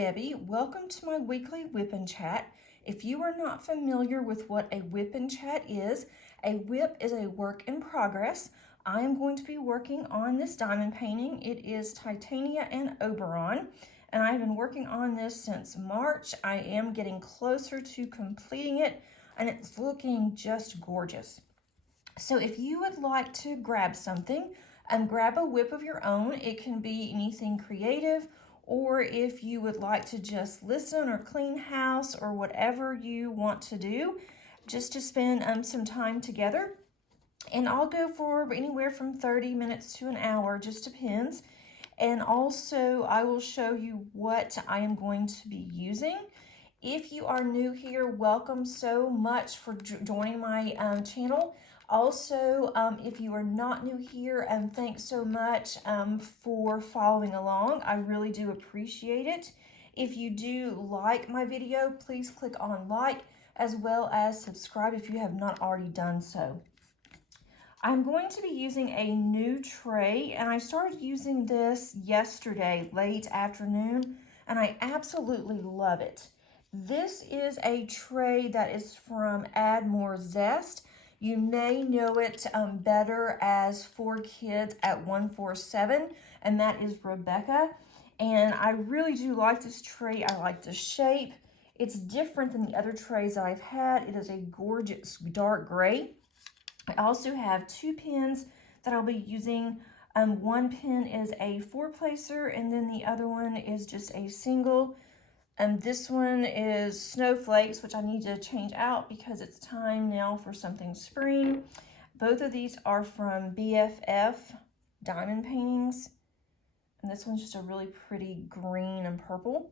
Debbie. Welcome to my weekly WIP Chat. If you are not familiar with what a WIP Chat is, a WIP is a work in progress. I am going to be working on this diamond painting. It is Titania and Oberon, and I've been working on this since March. I am getting closer to completing it, and it's looking just gorgeous. So if you would like to grab something, grab a WIP of your own. It can be anything creative, or if you would like to just listen or clean house or whatever you want to do, just to spend some time together. And I'll go for anywhere from 30 minutes to an hour, just depends. And also I will show you what I am going to be using. If you are new here, welcome so much for joining my channel. Also, if you are not new here, thanks so much for following along. I really do appreciate it. If you do like my video, please click on like as well as subscribe if you have not already done so. I'm going to be using a new tray, and I started using this yesterday, late afternoon, and I absolutely love it. This is a tray that is from Add More Zest. You may know it better as 4 Kids at 147, and that is Rebecca. And I really do like this tray. I like the shape. It's different than the other trays that I've had. It is a gorgeous dark gray. I also have 2 pins that I'll be using. One pin is a 4-placer, and then the other one is just a single. This one is Snowflakes, which I need to change out because it's time now for something spring. Both of these are from BFF Diamond Paintings. And this one's just a really pretty green and purple.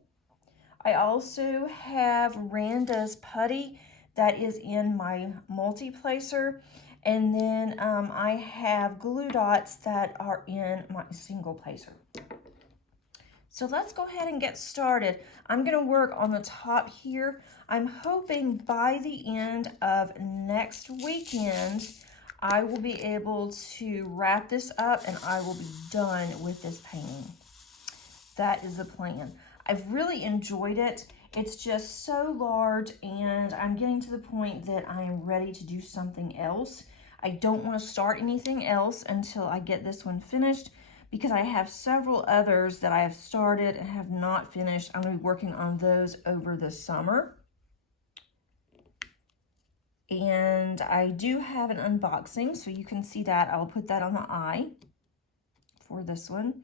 I also have Randa's Putty that is in my multi-placer. And then I have glue dots that are in my single placer. So let's go ahead and get started. I'm going to work on the top here. I'm hoping by the end of next weekend, I will be able to wrap this up and I will be done with this painting. That is the plan. I've really enjoyed it. It's just so large, and I'm getting to the point that I am ready to do something else. I don't want to start anything else until I get this one finished, because I have several others that I have started and have not finished. I'm going to be working on those over the summer. And I do have an unboxing, so you can see that. I'll put that on the eye for this one.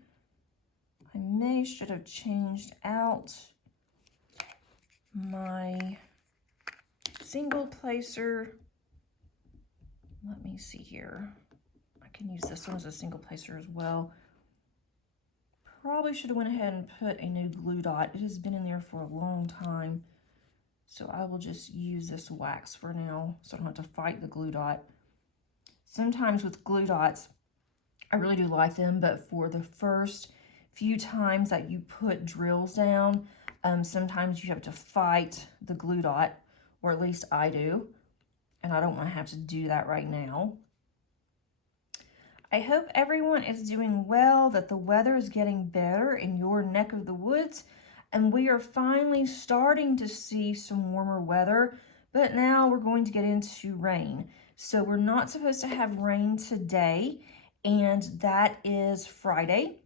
I should have changed out my single placer. Let me see here. I can use this one as a single placer as well. Probably should have went ahead and put a new glue dot. It has been in there for a long time. So I will just use this wax for now, so I don't have to fight the glue dot. Sometimes with glue dots, I really do like them, but for the first few times that you put drills down, sometimes you have to fight the glue dot, or at least I do, and I don't want to have to do that right now. I hope everyone is doing well, that the weather is getting better in your neck of the woods, and we are finally starting to see some warmer weather, but now we're going to get into rain. So we're not supposed to have rain today, and that is Friday.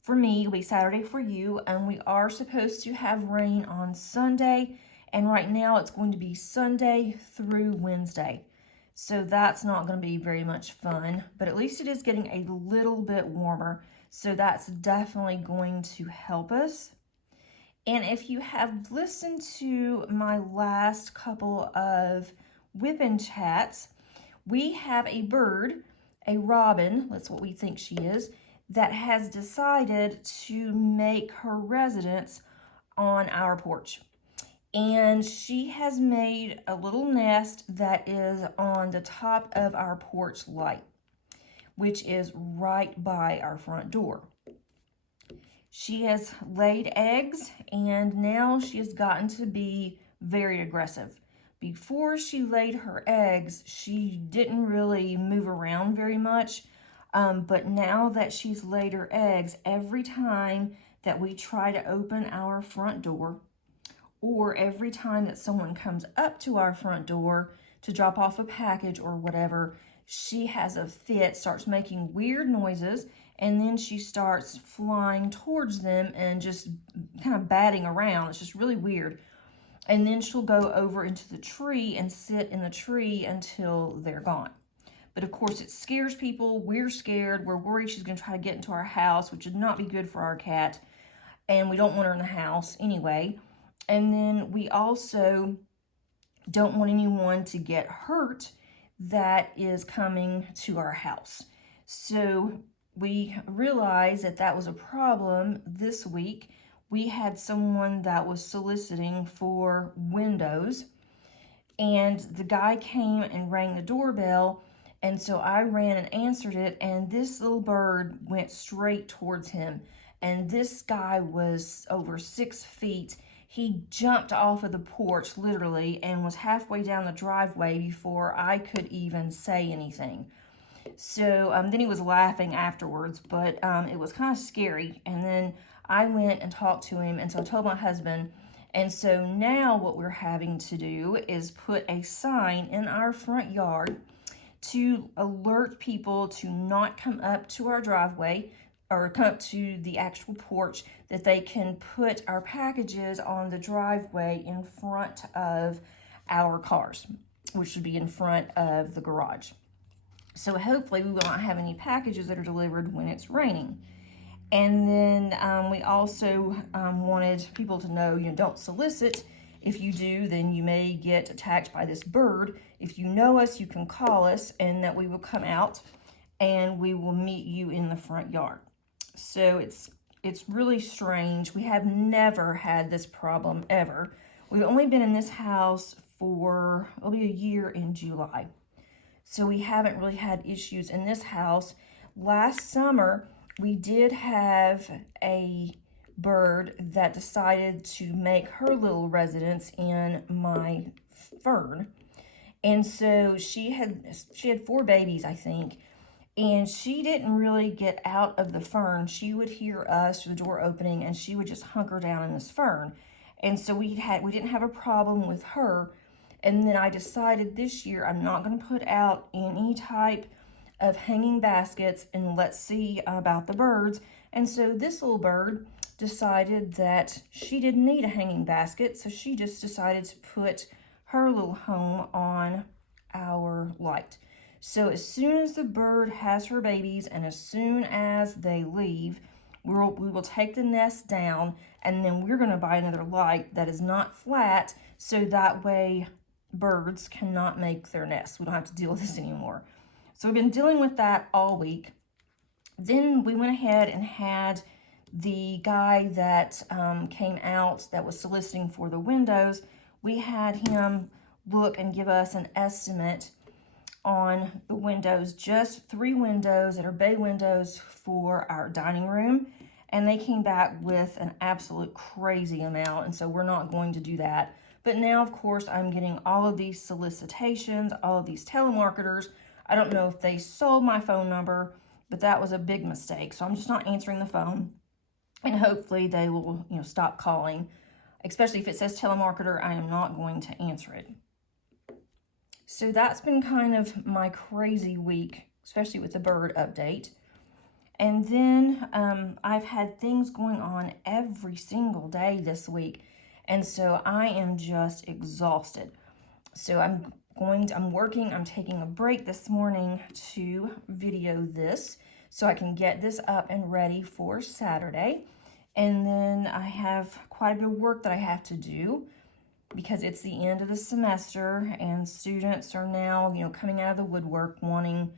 For me, it'll be Saturday for you, and we are supposed to have rain on Sunday, and right now it's going to be Sunday through Wednesday. So that's not going to be very much fun, but at least it is getting a little bit warmer, so that's definitely going to help us. And if you have listened to my last couple of WIP Chats, we have a bird, a robin, that's what we think she is, that has decided to make her residence on our porch. And she has made a little nest that is on the top of our porch light, which is right by our front door. She has laid eggs, and now she has gotten to be very aggressive. Before she laid her eggs, she didn't really move around very much. But now that she's laid her eggs, every time that we try to open our front door, or every time that someone comes up to our front door to drop off a package or whatever, she has a fit, starts making weird noises, and then she starts flying towards them and just kind of batting around. It's just really weird. And then she'll go over into the tree and sit in the tree until they're gone. But of course, it scares people. We're scared. We're worried she's going to try to get into our house, which would not be good for our cat. And we don't want her in the house anyway. And then we also don't want anyone to get hurt that is coming to our house. So we realized that that was a problem this week. We had someone that was soliciting for windows, and the guy came and rang the doorbell, and so I ran and answered it, and this little bird went straight towards him, and this guy was over 6 feet. He jumped off of the porch, literally, and was halfway down the driveway before I could even say anything. So then he was laughing afterwards, but it was kind of scary. And then I went and talked to him, and so I told my husband. And so now what we're having to do is put a sign in our front yard to alert people to not come up to our driveway or come up to the actual porch, that they can put our packages on the driveway in front of our cars, which should be in front of the garage. So hopefully we will not have any packages that are delivered when it's raining. And then we also wanted people to know, don't solicit. If you do, then you may get attacked by this bird. If you know us, you can call us, and that we will come out and we will meet you in the front yard. So it's really strange. We have never had this problem ever. We've only been in this house for, it'll be a year in July. So we haven't really had issues in this house. Last summer, we did have a bird that decided to make her little residence in my fern. And so she had 4 babies, I think. And she didn't really get out of the fern. She would hear us, the door opening, and she would just hunker down in this fern. And so we didn't have a problem with her. And then I decided this year I'm not going to put out any type of hanging baskets, and let's see about the birds. And so this little bird decided that she didn't need a hanging basket, so she just decided to put her little home on our light. So as soon as the bird has her babies and as soon as they leave, we will take the nest down, and then we're going to buy another light that is not flat, so that way birds cannot make their nests. We don't have to deal with this anymore. So we've been dealing with that all week. Then we went ahead and had the guy that came out that was soliciting for the windows. We had him look and give us an estimate on the windows, just 3 windows that are bay windows for our dining room. And they came back with an absolute crazy amount, and so we're not going to do that. But now, of course, I'm getting all of these solicitations, all of these telemarketers. I don't know if they sold my phone number, but that was a big mistake. So I'm just not answering the phone, and hopefully they will, stop calling. Especially if it says telemarketer, I am not going to answer it. So that's been kind of my crazy week, especially with the bird update. And then I've had things going on every single day this week. And so I am just exhausted. So I'm taking a break this morning to video this so I can get this up and ready for Saturday. And then I have quite a bit of work that I have to do because it's the end of the semester and students are now, coming out of the woodwork wanting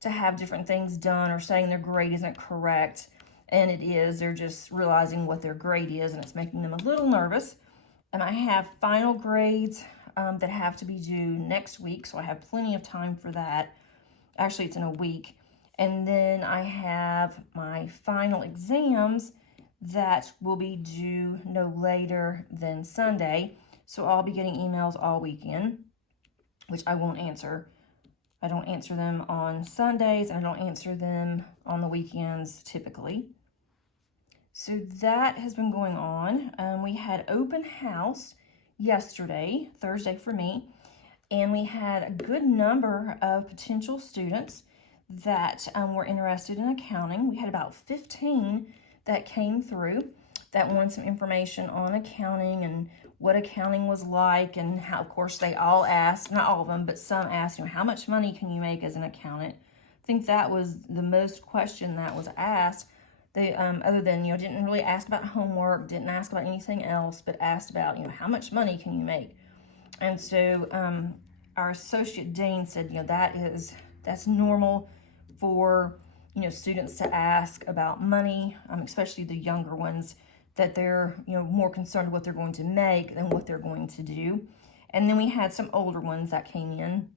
to have different things done or saying their grade isn't correct. And it is. They're just realizing what their grade is, and it's making them a little nervous. And I have final grades that have to be due next week, so I have plenty of time for that. Actually, it's in a week. And then I have my final exams that will be due no later than Sunday. So I'll be getting emails all weekend, which I won't answer. I don't answer them on Sundays, and I don't answer them on the weekends typically. So that has been going on. We had open house yesterday, Thursday for me, and we had a good number of potential students that were interested in accounting. We had about 15 that came through that wanted some information on accounting and what accounting was like, and how, of course, they all asked, not all of them, but some asked, how much money can you make as an accountant? I think that was the most question that was asked. They, other than, didn't really ask about homework, didn't ask about anything else, but asked about, how much money can you make? And so our associate dean said, that's normal for, students to ask about money, especially the younger ones, that they're, more concerned with what they're going to make than what they're going to do. And then we had some older ones that came in,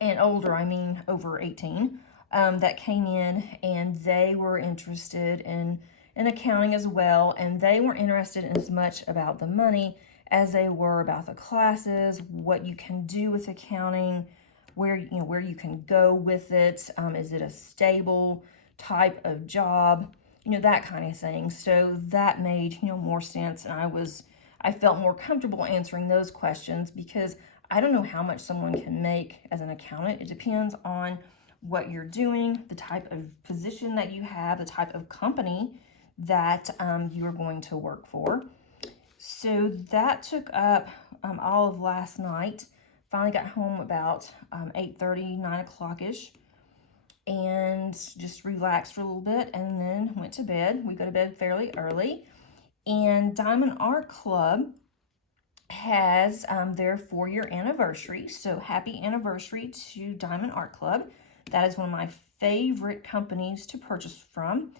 and older, I mean over 18, that came in, and they were interested in accounting as well, and they weren't interested in as much about the money as they were about the classes, what you can do with accounting, where you can go with it. Is it a stable type of job? That kind of thing. So that made, more sense, and I felt more comfortable answering those questions, because I don't know how much someone can make as an accountant. It depends on what you're doing, the type of position that you have, the type of company that you are going to work for. So that took up all of last night. Finally got home about 8:30, 9 o'clock-ish, and just relaxed for a little bit, and then went to bed. We go to bed fairly early. And Diamond Art Club has their 4-year anniversary. So happy anniversary to Diamond Art Club. That is one of my favorite companies to purchase from.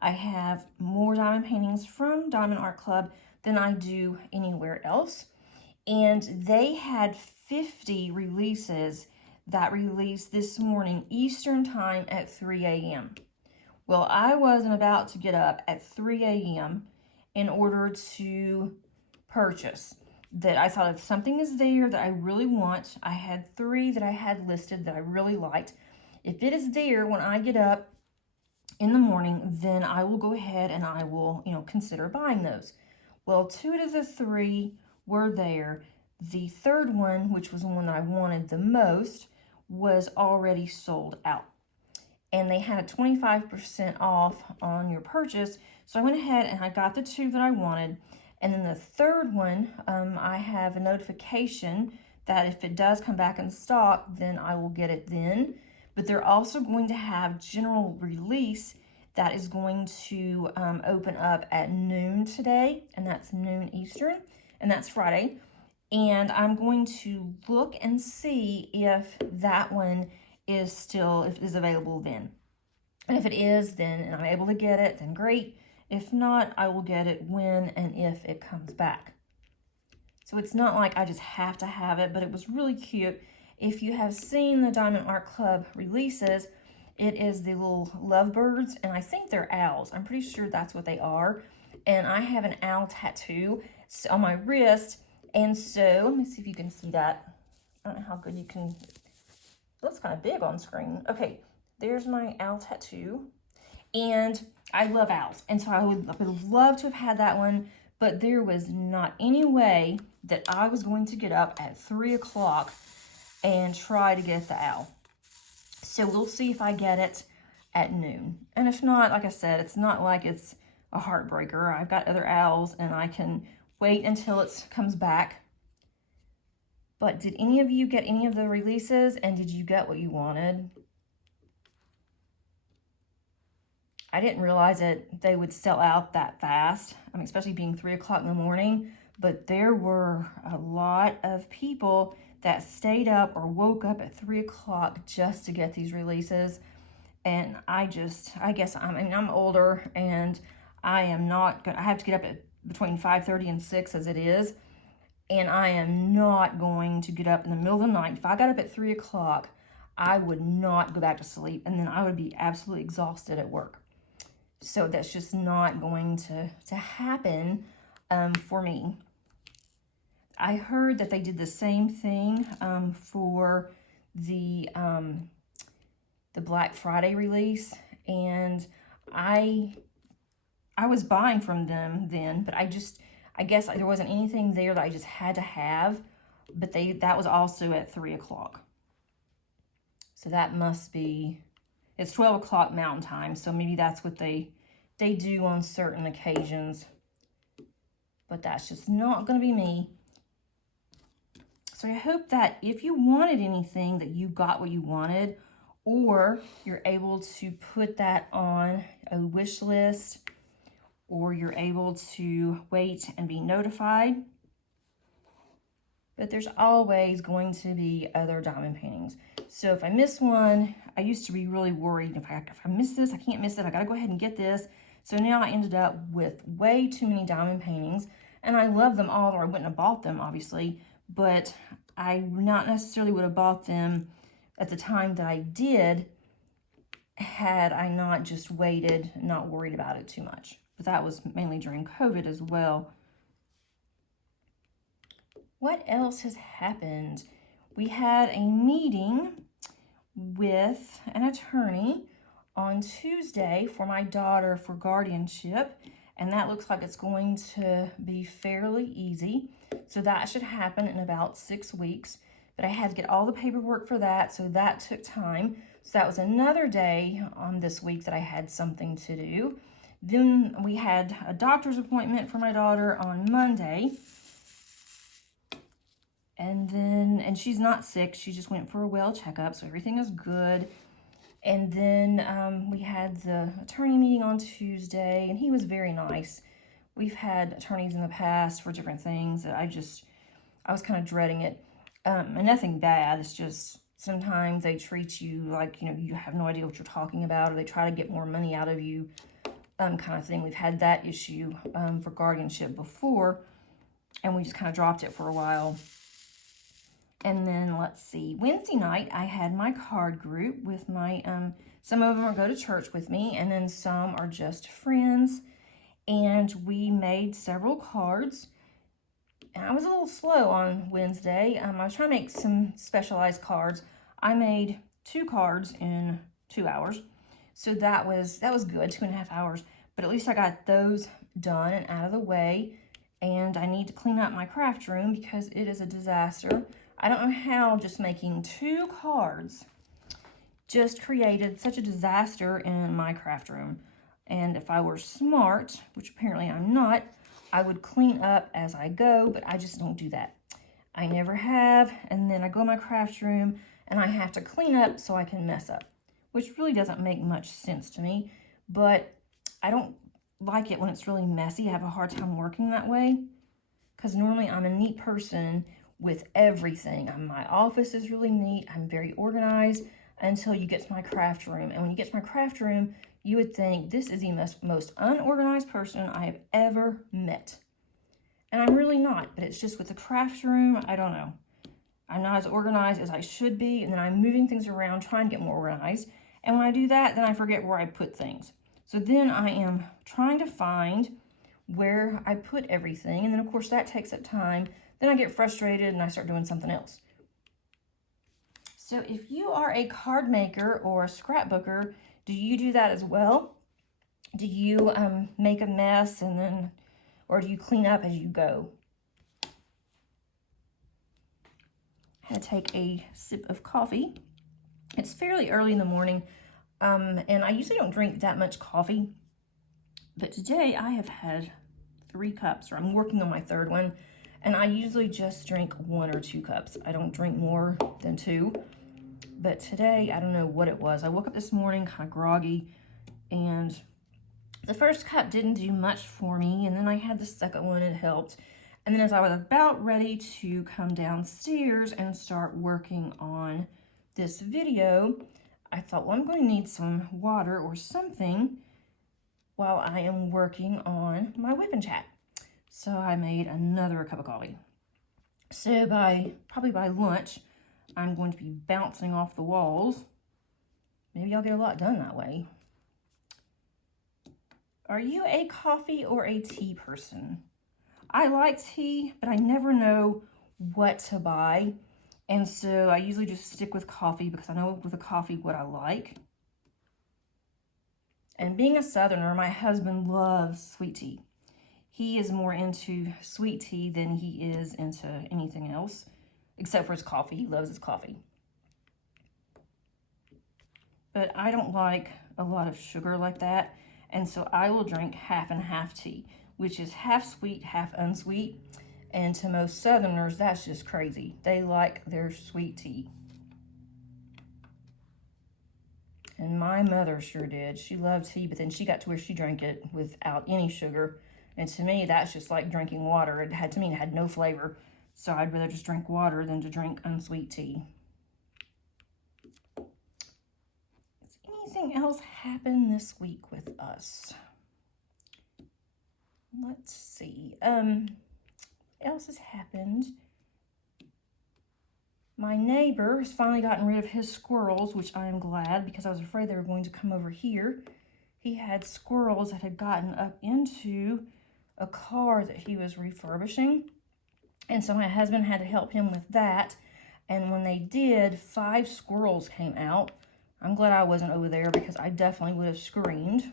I have more diamond paintings from Diamond Art Club than I do anywhere else. And they had 50 releases that released this morning Eastern time at 3 a.m. Well, I wasn't about to get up at 3 a.m. in order to purchase. That I thought if something is there that I really want, I had 3 that I had listed that I really liked. If it is there when I get up in the morning, then I will go ahead and I will, consider buying those. Well, 2 of the 3 were there. The third one, which was the one that I wanted the most, was already sold out. And they had a 25% off on your purchase. So I went ahead and I got the 2 that I wanted. And then the third one, I have a notification that if it does come back in stock, then I will get it then. But they're also going to have general release that is going to open up at noon today, and that's noon Eastern, and that's Friday. And I'm going to look and see if that one is available then. And if it is, then and I'm able to get it, then great. If not, I will get it when and if it comes back. So it's not like I just have to have it, but it was really cute. If you have seen the Diamond Art Club releases, it is the little lovebirds, and I think they're owls. I'm pretty sure that's what they are. And I have an owl tattoo on my wrist, and so let me see if you can see that. I don't know how good you can. It looks kind of big on screen. Okay, there's my owl tattoo, and I love owls, and so I would love to have had that one, but there was not any way that I was going to get up at 3 o'clock and try to get the owl. So we'll see if I get it at noon. And if not, like I said, it's not like it's a heartbreaker. I've got other owls, and I can wait until it comes back. But did any of you get any of the releases, and did you get what you wanted? I didn't realize that they would sell out that fast, especially being 3 o'clock in the morning, but there were a lot of people that stayed up or woke up at 3 o'clock just to get these releases. And I guess I'm older, and I have to get up at between 5:30 and 6 as it is, and I am not going to get up in the middle of the night. If I got up at 3 o'clock, I would not go back to sleep, and then I would be absolutely exhausted at work. So that's just not going to happen for me. I heard that they did the same thing for the Black Friday release, and I I was buying from them then, but I guess there wasn't anything there that I just had to have, but that was also at 3 o'clock. So that must be, it's 12 o'clock Mountain Time, so maybe that's what they do on certain occasions. But that's just not going to be me. So I hope that if you wanted anything, that you got what you wanted, or you're able to put that on a wish list, or you're able to wait and be notified. But there's always going to be other diamond paintings. So if I miss one, I used to be really worried. If I miss this, I can't miss it. I got to go ahead and get this. So now I ended up with way too many diamond paintings. And I love them all, or I wouldn't have bought them, obviously. But I not necessarily would have bought them at the time that I did had I not just waited, not worried about it too much. But that was mainly during COVID as well. What else has happened? We had a meeting with an attorney on Tuesday for my daughter for guardianship, and that looks like it's going to be fairly easy. So that should happen in about 6 weeks, but I had to get all the paperwork for that, so that took time. So that was another day on this week that I had something to do. Then we had a doctor's appointment for my daughter on Monday. And she's not sick. She just went for a well checkup, so everything is good. And then we had the attorney meeting on Tuesday, and he was very nice. We've had attorneys in the past for different things that I was kind of dreading it. And nothing bad. It's just sometimes they treat you like, you have no idea what you're talking about, or they try to get more money out of you, kind of thing. We've had that issue for guardianship before, and we just kind of dropped it for a while. And then, let's see, Wednesday night, I had my card group with my, some of them are go to church with me, and then some are just friends. And we made several cards. And I was a little slow on Wednesday. I was trying to make some specialized cards. I made 2 cards in 2 hours. So that was good, 2.5 hours. But at least I got those done and out of the way. And I need to clean up my craft room because it is a disaster. I don't know how just making 2 cards just created such a disaster in my craft room. And if I were smart, which apparently I'm not, I would clean up as I go, but I just don't do that. I never have, and then I go in my craft room and I have to clean up so I can mess up, which really doesn't make much sense to me, but I don't like it when it's really messy. I have a hard time working that way because normally I'm a neat person with everything. My office is really neat. I'm very organized until you get to my craft room. And when you get to my craft room, you would think this is the most unorganized person I have ever met. And I'm really not, but it's just with the craft room, I don't know. I'm not as organized as I should be, and then I'm moving things around, trying to get more organized. And when I do that, then I forget where I put things. So then I am trying to find where I put everything, and then of course that takes up time. Then I get frustrated and I start doing something else. So if you are a card maker or a scrapbooker, do you do that as well? Do you make a mess or do you clean up as you go? I had to take a sip of coffee. It's fairly early in the morning, and I usually don't drink that much coffee, but today I have had 3 cups, or I'm working on my 3rd one. And I usually just drink 1 or 2 cups. I don't drink more than 2. But today, I don't know what it was. I woke up this morning kind of groggy. And the first cup didn't do much for me. And then I had the second one, it helped. And then as I was about ready to come downstairs and start working on this video, I thought, well, I'm going to need some water or something while I am working on my WIP Chat. So I made another cup of coffee. So probably by lunch, I'm going to be bouncing off the walls. Maybe I'll get a lot done that way. Are you a coffee or a tea person? I like tea, but I never know what to buy. And so I usually just stick with coffee because I know with the coffee what I like. And being a Southerner, my husband loves sweet tea. He is more into sweet tea than he is into anything else, except for his coffee. He loves his coffee. But I don't like a lot of sugar like that, and so I will drink half and half tea, which is half sweet, half unsweet. And to most Southerners, that's just crazy. They like their sweet tea. And my mother sure did. She loved tea, but then she got to where she drank it without any sugar. And to me, that's just like drinking water. It had no flavor. So I'd rather just drink water than to drink unsweet tea. Has anything else happened this week with us? Let's see. What else has happened? My neighbor has finally gotten rid of his squirrels, which I am glad, because I was afraid they were going to come over here. He had squirrels that had gotten up into a car that he was refurbishing. And so my husband had to help him with that. And when they did, 5 squirrels came out. I'm glad I wasn't over there because I definitely would have screamed.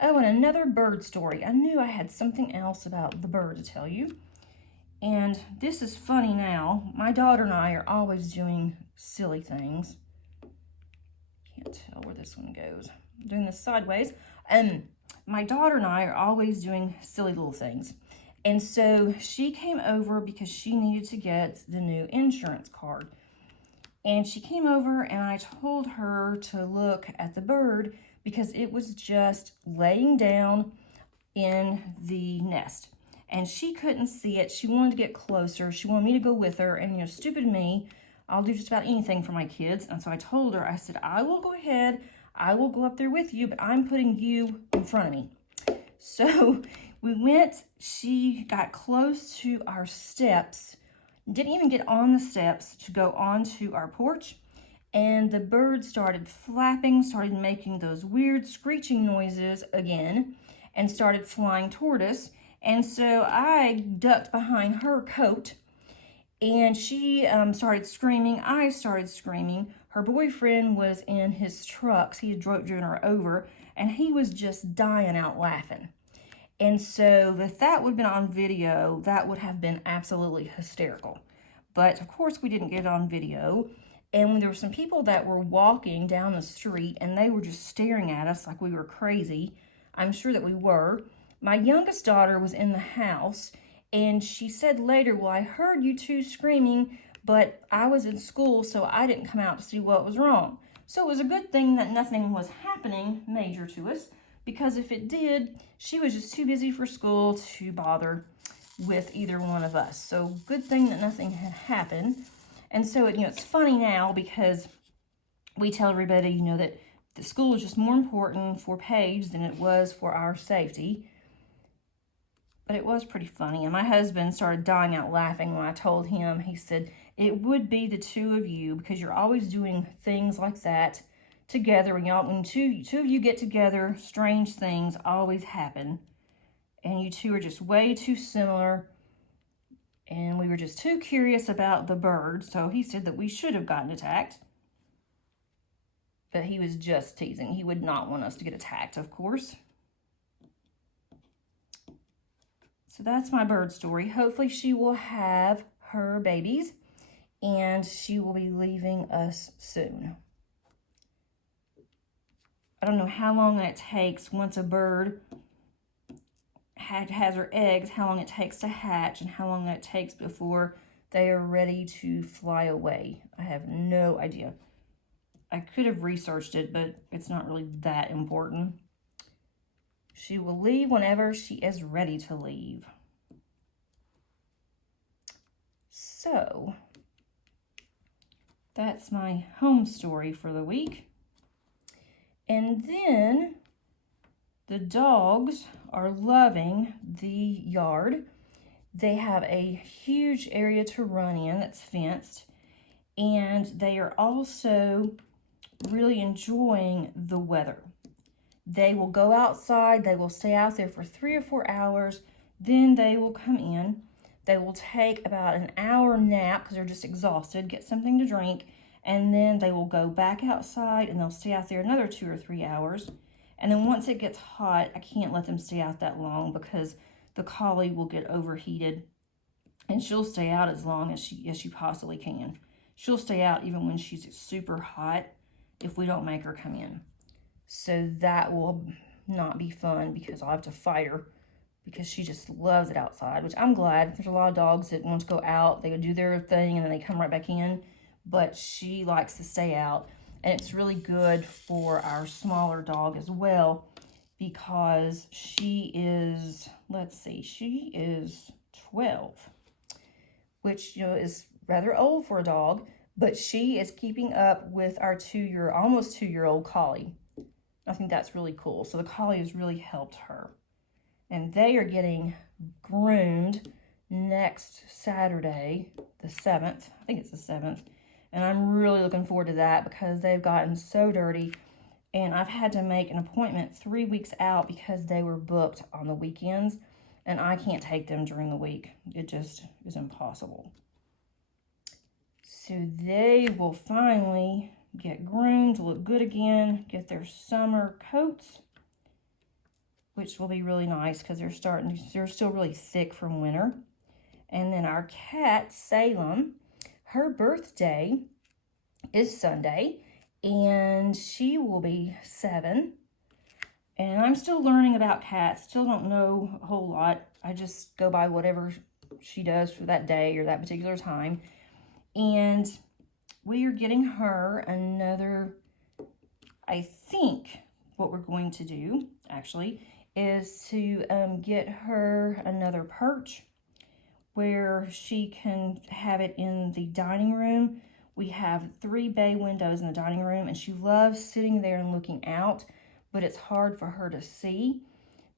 Oh, and another bird story. I knew I had something else about the bird to tell you. And this is funny now. My daughter and I are always doing silly things. Can't tell where this one goes. I'm doing this sideways. My daughter and I are always doing silly little things. And so she came over because she needed to get the new insurance card. And she came over and I told her to look at the bird because it was just laying down in the nest. And she couldn't see it. She wanted to get closer. She wanted me to go with her. And, you know, stupid me, I'll do just about anything for my kids. And so I told her, I said, I will go ahead. I will go up there with you, but I'm putting you in front of me. So we went. She got close to our steps. Didn't even get on the steps to go onto our porch. And the bird started flapping, started making those weird screeching noises again, and started flying toward us. And so I ducked behind her coat, and she started screaming. I started screaming. Her boyfriend was in his trucks. He had driven her over, and he was just dying out laughing. And so if that would have been on video, that would have been absolutely hysterical. But, of course, we didn't get it on video. And when there were some people that were walking down the street, and they were just staring at us like we were crazy, I'm sure that we were. My youngest daughter was in the house, and she said later, well, I heard you two screaming, but I was in school, so I didn't come out to see what was wrong. So it was a good thing that nothing was happening major to us, because if it did, she was just too busy for school to bother with either one of us. So good thing that nothing had happened. And so, it's funny now because we tell everybody, that the school is just more important for Paige than it was for our safety. But it was pretty funny. And my husband started dying out laughing when I told him. He said, it would be the two of you because you're always doing things like that together. And when two of you get together, strange things always happen. And you two are just way too similar. And we were just too curious about the bird. So he said that we should have gotten attacked. But he was just teasing. He would not want us to get attacked, of course. So that's my bird story. Hopefully she will have her babies and she will be leaving us soon. I don't know how long that takes once a bird has her eggs, how long it takes to hatch and how long that takes before they are ready to fly away. I have no idea. I could have researched it, but it's not really that important. She will leave whenever she is ready to leave. So, that's my home story for the week. And then, the dogs are loving the yard. They have a huge area to run in that's fenced. And they are also really enjoying the weather. They will go outside, they will stay out there for 3 or 4 hours, then they will come in. They will take about an hour nap because they're just exhausted, get something to drink, and then they will go back outside and they'll stay out there another 2 or 3 hours. And then once it gets hot, I can't let them stay out that long because the collie will get overheated, and she'll stay out as long as she possibly can. She'll stay out even when she's super hot if we don't make her come in. So that will not be fun because I'll have to fight her because she just loves it outside, which I'm glad. There's a lot of dogs that want to go out, they do their thing, and then they come right back in, but she likes to stay out. And it's really good for our smaller dog as well because she is, let's see, she is 12, which, you know, is rather old for a dog, but she is keeping up with our almost two-year-old collie. I think that's really cool. So the collie has really helped her. And they are getting groomed next Saturday, the 7th. I think it's the 7th. And I'm really looking forward to that because they've gotten so dirty. And I've had to make an appointment 3 weeks out because they were booked on the weekends. And I can't take them during the week. It just is impossible. So they will finally get groomed, look good again, get their summer coats, which will be really nice because they're still really thick from winter. And then our cat, Salem, her birthday is Sunday, and she will be 7. And I'm still learning about cats, still don't know a whole lot. I just go by whatever she does for that day or that particular time. And we are getting her another, I think what we're going to do, actually, is to get her another perch where she can have it in the dining room. We have 3 bay windows in the dining room, and she loves sitting there and looking out, but it's hard for her to see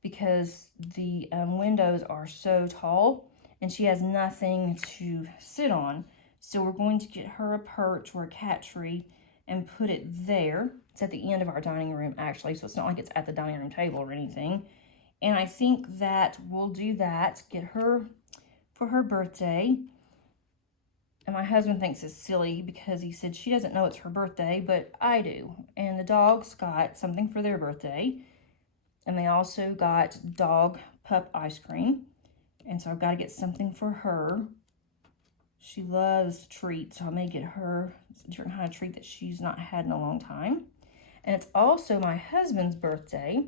because the windows are so tall, and she has nothing to sit on. So we're going to get her a perch or a cat tree and put it there. It's at the end of our dining room, actually, so it's not like it's at the dining room table or anything. And I think that we'll do that, get her for her birthday. And my husband thinks it's silly because he said she doesn't know it's her birthday, but I do. And the dogs got something for their birthday. And they also got dog pup ice cream. And so I've got to get something for her. She loves treats, so I may get her a different kind of treat that she's not had in a long time. And it's also my husband's birthday,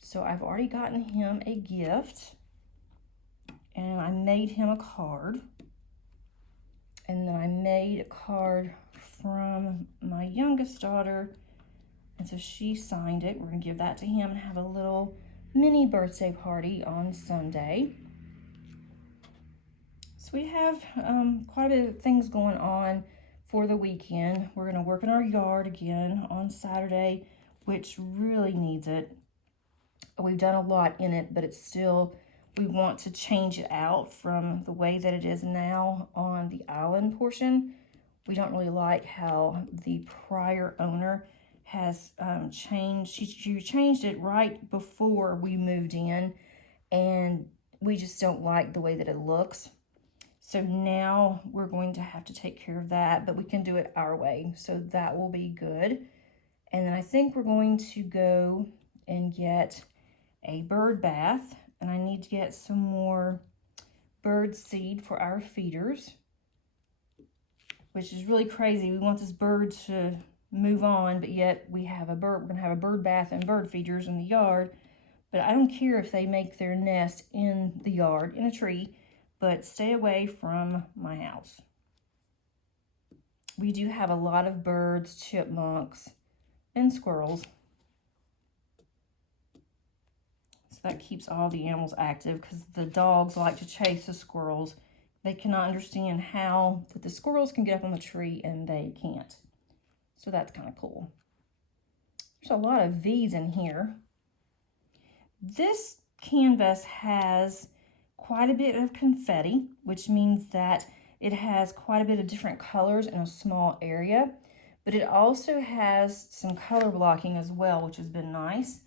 so I've already gotten him a gift. And I made him a card. And then I made a card from my youngest daughter. And so she signed it. We're going to give that to him and have a little mini birthday party on Sunday. So we have quite a bit of things going on for the weekend. We're going to work in our yard again on Saturday, which really needs it. We've done a lot in it, but it's still, we want to change it out from the way that it is now on the island portion. We don't really like how the prior owner has changed. She changed it right before we moved in, and we just don't like the way that it looks. So now we're going to have to take care of that, but we can do it our way. So that will be good. And then I think we're going to go and get a bird bath. And I need to get some more bird seed for our feeders, which is really crazy. We want this bird to move on, but yet we're going to have a bird bath and bird feeders in the yard. But I don't care if they make their nest in the yard, in a tree, but stay away from my house. We do have a lot of birds, chipmunks, and squirrels. So that keeps all the animals active because the dogs like to chase the squirrels. They cannot understand how that the squirrels can get up on the tree and they can't. So that's kind of cool. There's a lot of V's in here. This canvas has quite a bit of confetti, which means that it has quite a bit of different colors in a small area, but it also has some color blocking as well, which has been nice.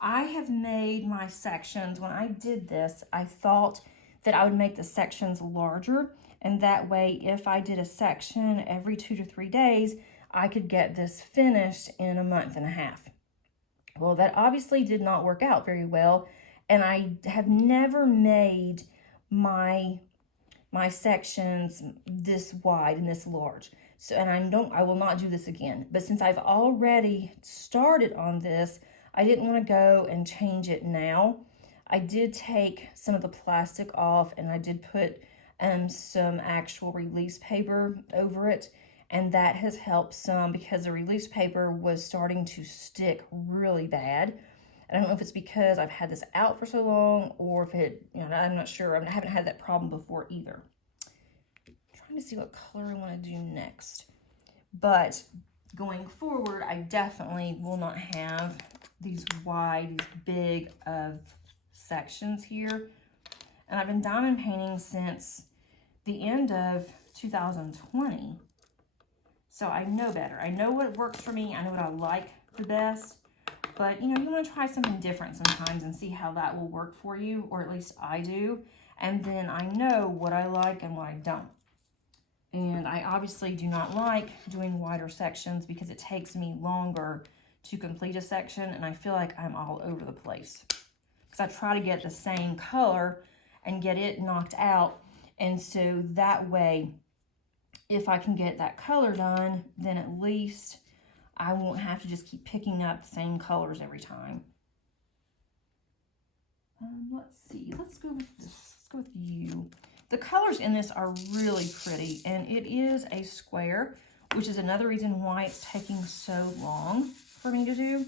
I have made my sections, when I did this, I thought that I would make the sections larger, and that way if I did a section every 2 to 3 days, I could get this finished in a month and a half. Well, that obviously did not work out very well, and I have never made my sections this wide and this large. So, and I will not do this again. But since I've already started on this, I didn't want to go and change it now. I did take some of the plastic off, and I did put some actual release paper over it, and that has helped some because the release paper was starting to stick really bad. I don't know if it's because I've had this out for so long, or if it, I'm not sure. I haven't had that problem before either. I'm trying to see what color I want to do next. But going forward, I definitely will not have these wide, these big of sections here. And I've been diamond painting since the end of 2020. So I know better. I know what works for me. I know what I like the best. But, you want to try something different sometimes and see how that will work for you, or at least I do. And then I know what I like and what I don't. And I obviously do not like doing wider sections because it takes me longer to complete a section, and I feel like I'm all over the place. Because I try to get the same color and get it knocked out. And so that way, if I can get that color done, then at least I won't have to just keep picking up the same colors every time. Let's see. Let's go with this. Let's go with you. The colors in this are really pretty, and it is a square, which is another reason why it's taking so long for me to do.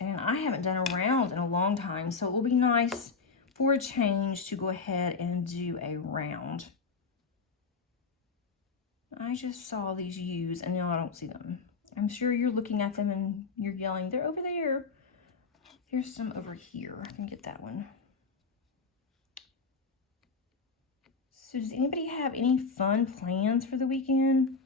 And I haven't done a round in a long time, so it will be nice for a change to go ahead and do a round. I just saw these U's and now I don't see them. I'm sure you're looking at them and you're yelling, they're over there. Here's some over here. I can get that one. So does anybody have any fun plans for the weekend?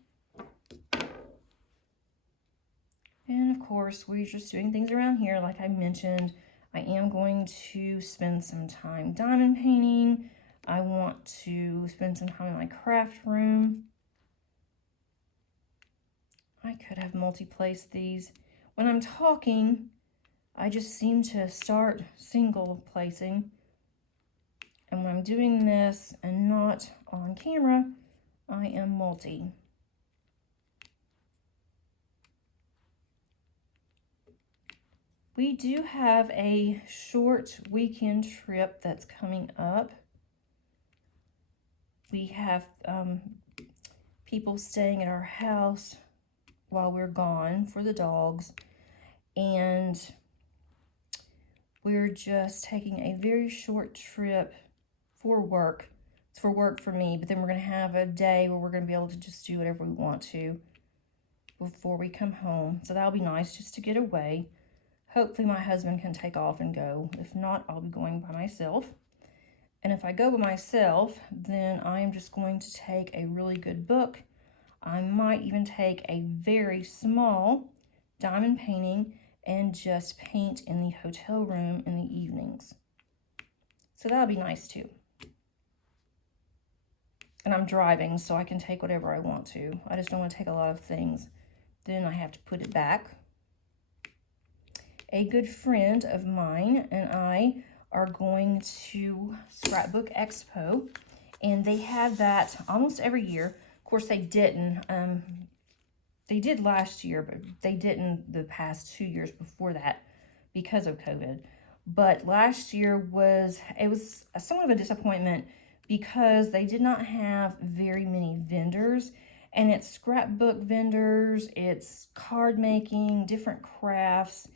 And of course, we're just doing things around here. Like I mentioned, I am going to spend some time diamond painting. I want to spend some time in my craft room. I could have multi-placed these. When I'm talking, I just seem to start single placing. And when I'm doing this and not on camera, I am multi. We do have a short weekend trip that's coming up. We have people staying at our house while we're gone for the dogs, and we're just taking a very short trip for work. It's for work for me, but then we're going to have a day where we're going to be able to just do whatever we want to before we come home. So that'll be nice just to get away. Hopefully my husband can take off and go. If not, I'll be going by myself. And if I go by myself, then I'm just going to take a really good book. I might even take a very small diamond painting and just paint in the hotel room in the evenings. So that'll be nice too. And I'm driving, so I can take whatever I want to. I just don't want to take a lot of things. Then I have to put it back. A good friend of mine and I are going to Scrapbook Expo, and they have that almost every year. Of course, they didn't. They did last year, but they didn't the past 2 years before that because of COVID. But last year was somewhat of a disappointment because they did not have very many vendors. And it's scrapbook vendors, it's card making, different crafts,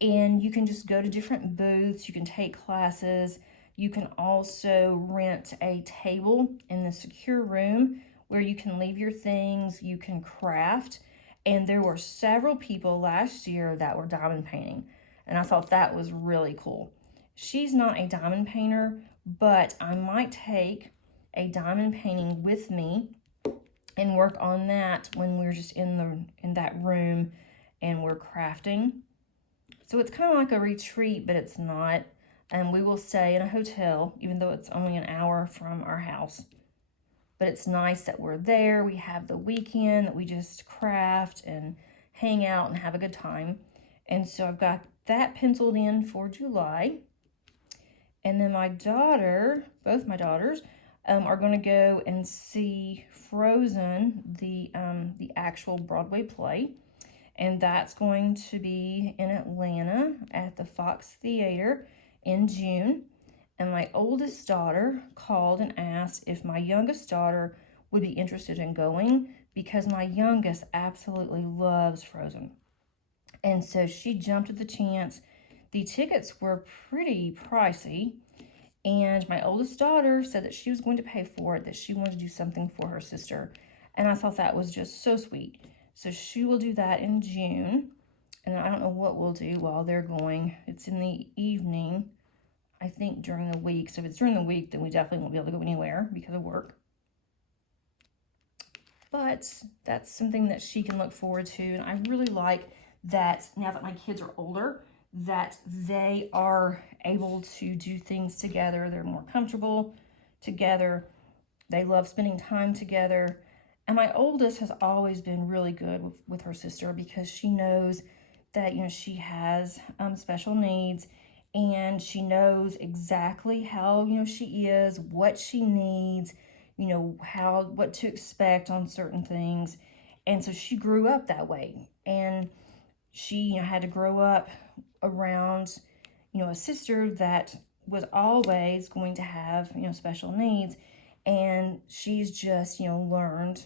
and you can just go to different booths, you can take classes, you can also rent a table in the secure room where you can leave your things, you can craft. And there were several people last year that were diamond painting, and I thought that was really cool. She's not a diamond painter, but I might take a diamond painting with me and work on that when we're just in that room and we're crafting. So it's kind of like a retreat, but it's not. And we will stay in a hotel, even though it's only an hour from our house. But it's nice that we're there. We have the weekend that we just craft and hang out and have a good time. And so I've got that penciled in for July. And then my daughter, both my daughters, are going to go and see Frozen, the actual Broadway play. And that's going to be in Atlanta at the Fox Theater in June. And my oldest daughter called and asked if my youngest daughter would be interested in going, because my youngest absolutely loves Frozen. And so she jumped at the chance. The tickets were pretty pricey, and my oldest daughter said that she was going to pay for it, that she wanted to do something for her sister. And I thought that was just so sweet. So she will do that in June. And I don't know what we'll do while they're going. It's in the evening, I think, during the week. So if it's during the week, then we definitely won't be able to go anywhere because of work. But that's something that she can look forward to. And I really like that now that my kids are older, that they are able to do things together. They're more comfortable together. They love spending time together. And my oldest has always been really good with her sister, because she knows that, you know, she has special needs, and she knows exactly how, you know, she is, what she needs, you know, what to expect on certain things. And so she grew up that way. And she, you know, had to grow up around, you know, a sister that was always going to have, you know, special needs. And she's just, you know, learned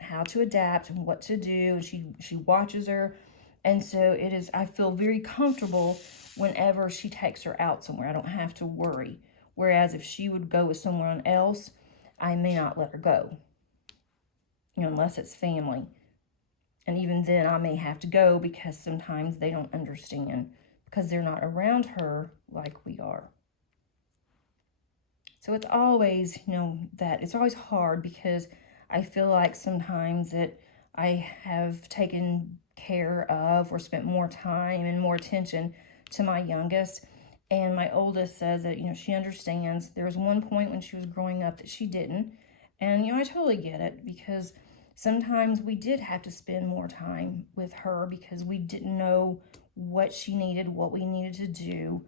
how to adapt and what to do. And she watches her. And so it is, I feel very comfortable whenever she takes her out somewhere. I don't have to worry. Whereas if she would go with someone else, I may not let her go, you know, unless it's family. And even then I may have to go, because sometimes they don't understand, because they're not around her like we are. So it's always, you know, that it's always hard, because I feel like sometimes that I have taken care of or spent more time and more attention to my youngest. And my oldest says that, you know, she understands. There was one point when she was growing up that she didn't. And, you know, I totally get it, because sometimes we did have to spend more time with her because we didn't know what she needed, what we needed to do.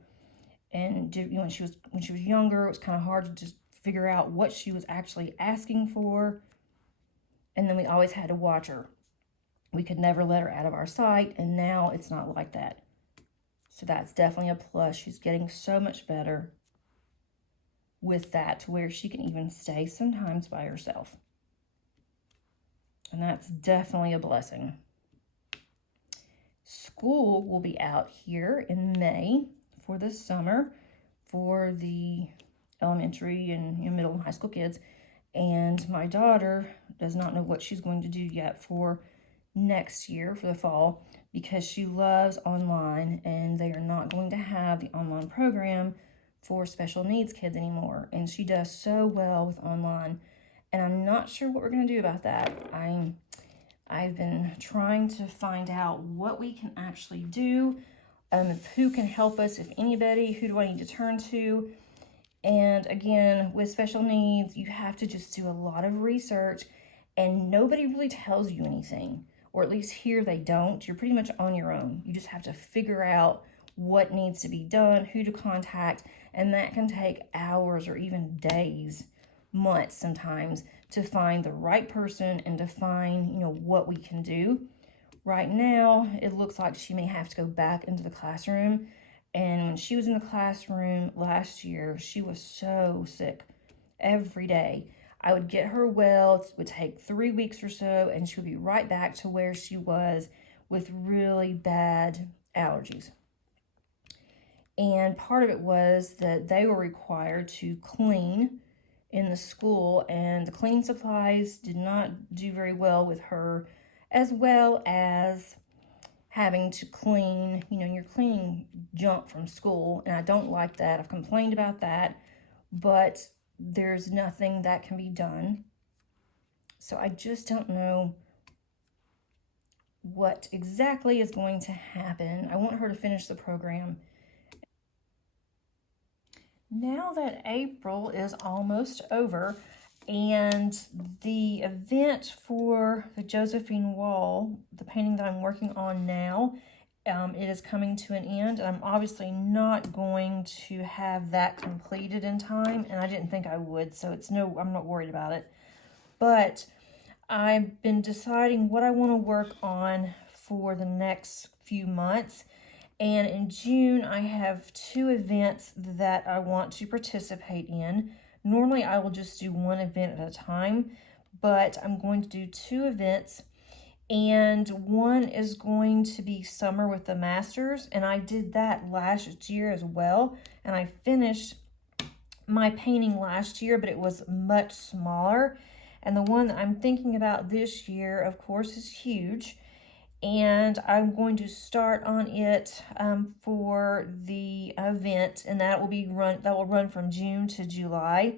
And, you know, when she was younger, it was kind of hard to just figure out what she was actually asking for. And then we always had to watch her. We could never let her out of our sight, and now it's not like that. So that's definitely a plus. She's getting so much better with that, to where she can even stay sometimes by herself. And that's definitely a blessing. School will be out here in May for the summer for the elementary and, you know, middle and high school kids. And my daughter does not know what she's going to do yet for next year, for the fall, because she loves online, and they are not going to have the online program for special needs kids anymore. And she does so well with online, and I'm not sure what we're going to do about that. I've been trying to find out what we can actually do, who can help us, if anybody, who do I need to turn to. And again, with special needs, you have to just do a lot of research, and nobody really tells you anything, or at least here they don't. You're pretty much on your own. You just have to figure out what needs to be done, who to contact, and that can take hours or even days, months sometimes, to find the right person and to find, you know, what we can do. Right now, it looks like she may have to go back into the classroom. And when she was in the classroom last year, she was so sick every day. I would get her well. It would take 3 weeks or so, and she would be right back to where she was with really bad allergies. And part of it was that they were required to clean in the school, and the cleaning supplies did not do very well with her, as well as having to clean, you know, you're cleaning junk from school, and I don't like that. I've complained about that, but there's nothing that can be done. So I just don't know what exactly is going to happen. I want her to finish the program. Now that April is almost over, and the event for the Josephine wall, the painting that I'm working on now, It is coming to an end, and I'm obviously not going to have that completed in time, and I didn't think I would, so I'm not worried about it. But I've been deciding what I want to work on for the next few months. And in June, I have 2 events that I want to participate in. Normally, I will just do 1 event at a time, but I'm going to do 2 events. And one is going to be Summer with the Masters, and I did that last year as well. And I finished my painting last year, but it was much smaller. And the one that I'm thinking about this year, of course, is huge. And I'm going to start on it for the event, and that will run from June to July.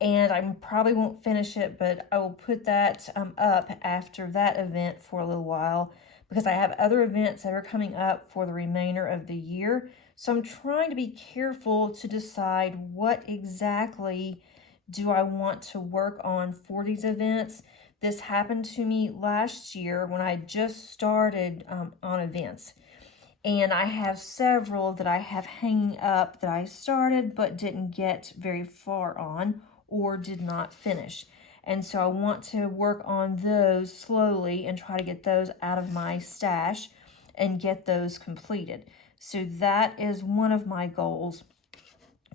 And I probably won't finish it, but I will put that up after that event for a little while, because I have other events that are coming up for the remainder of the year. So I'm trying to be careful to decide what exactly do I want to work on for these events. This happened to me last year when I just started on events. And I have several that I have hanging up that I started but didn't get very far on or did not finish. And so I want to work on those slowly and try to get those out of my stash and get those completed. So that is one of my goals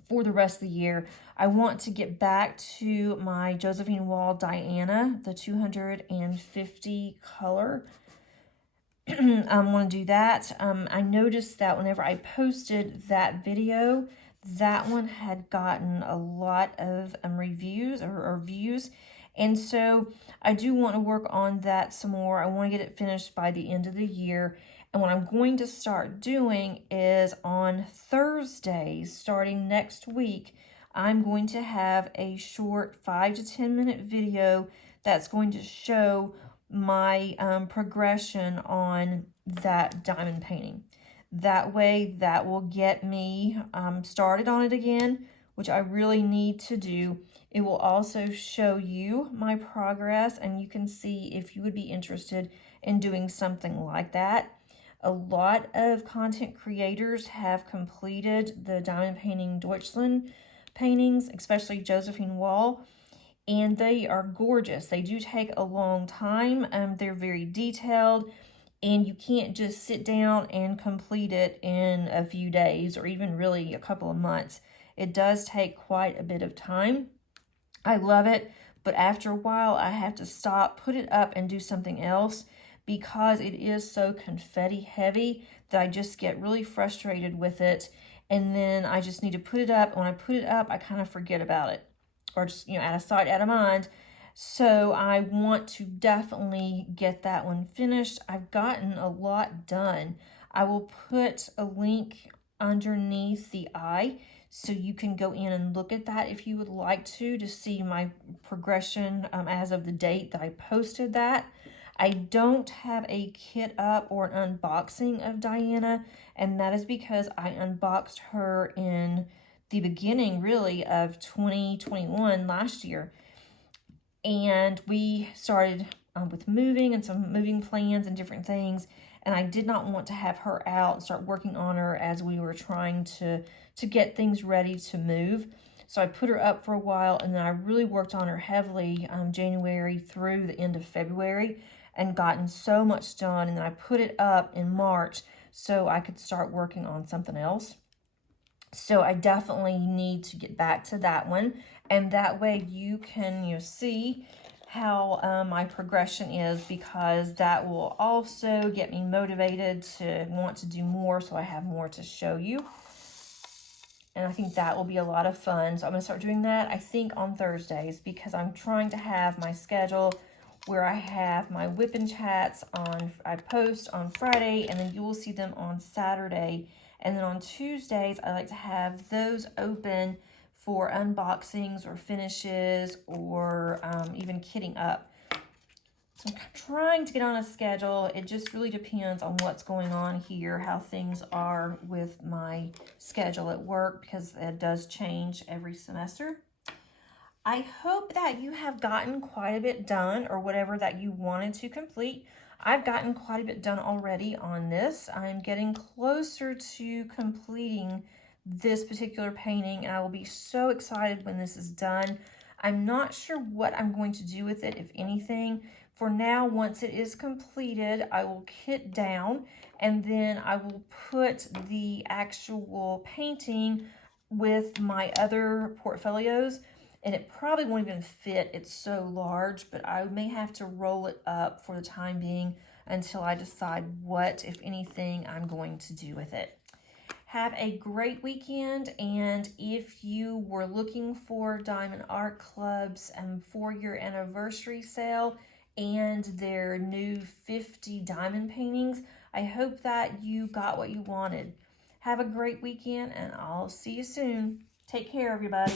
for the rest of the year. I want to get back to my Josephine Wall Diana, the 250 color. I want to do that. I noticed that whenever I posted that video, that one had gotten a lot of reviews or views. And so I do want to work on that some more. I want to get it finished by the end of the year. And what I'm going to start doing is on Thursdays, starting next week, I'm going to have a short 5 to 10 minute video that's going to show my progression on that diamond painting. That way, that will get me started on it again, which I really need to do. It will also show you my progress, and you can see if you would be interested in doing something like that. A lot of content creators have completed the diamond painting Deutschland paintings, especially Josephine Wall, and they are gorgeous. They do take a long time. They're very detailed, and you can't just sit down and complete it in a few days or even really a couple of months. It does take quite a bit of time. I love it, but after a while I have to stop, put it up, and do something else, because it is so confetti heavy that I just get really frustrated with it, and then I just need to put it up. When I put it up, I kind of forget about it, or just, out of sight, out of mind. So I want to definitely get that one finished. I've gotten a lot done. I will put a link underneath the eye so you can go in and look at that if you would like to see my progression as of the date that I posted that. I don't have a kit up or an unboxing of Diana, and that is because I unboxed her in the beginning, really, of 2021 last year. And we started with moving and some moving plans and different things, and I did not want to have her out and start working on her as we were trying to get things ready to move. So I put her up for a while, and then I really worked on her heavily January through the end of February, and gotten so much done. And then I put it up in March so I could start working on something else. So I definitely need to get back to that one, and that way you can see how my progression is, because that will also get me motivated to want to do more, so I have more to show you. And I think that will be a lot of fun. So I'm going to start doing that, I think, on Thursdays, because I'm trying to have my schedule where I have my WIP chats I post on Friday, and then you will see them on Saturday. And then on Tuesdays, I like to have those open for unboxings or finishes or even kitting up. So I'm trying to get on a schedule. It just really depends on what's going on here, how things are with my schedule at work, because it does change every semester. I hope that you have gotten quite a bit done, or whatever that you wanted to complete. I've gotten quite a bit done already on this. I'm getting closer to completing this particular painting, and I will be so excited when this is done. I'm not sure what I'm going to do with it, if anything. For now, once it is completed, I will kit down, and then I will put the actual painting with my other portfolios, and it probably won't even fit, it's so large, but I may have to roll it up for the time being until I decide what, if anything, I'm going to do with it. Have a great weekend, and if you were looking for Diamond Art Club's 4-year anniversary sale and their new 50 diamond paintings, I hope that you got what you wanted. Have a great weekend, and I'll see you soon. Take care, everybody.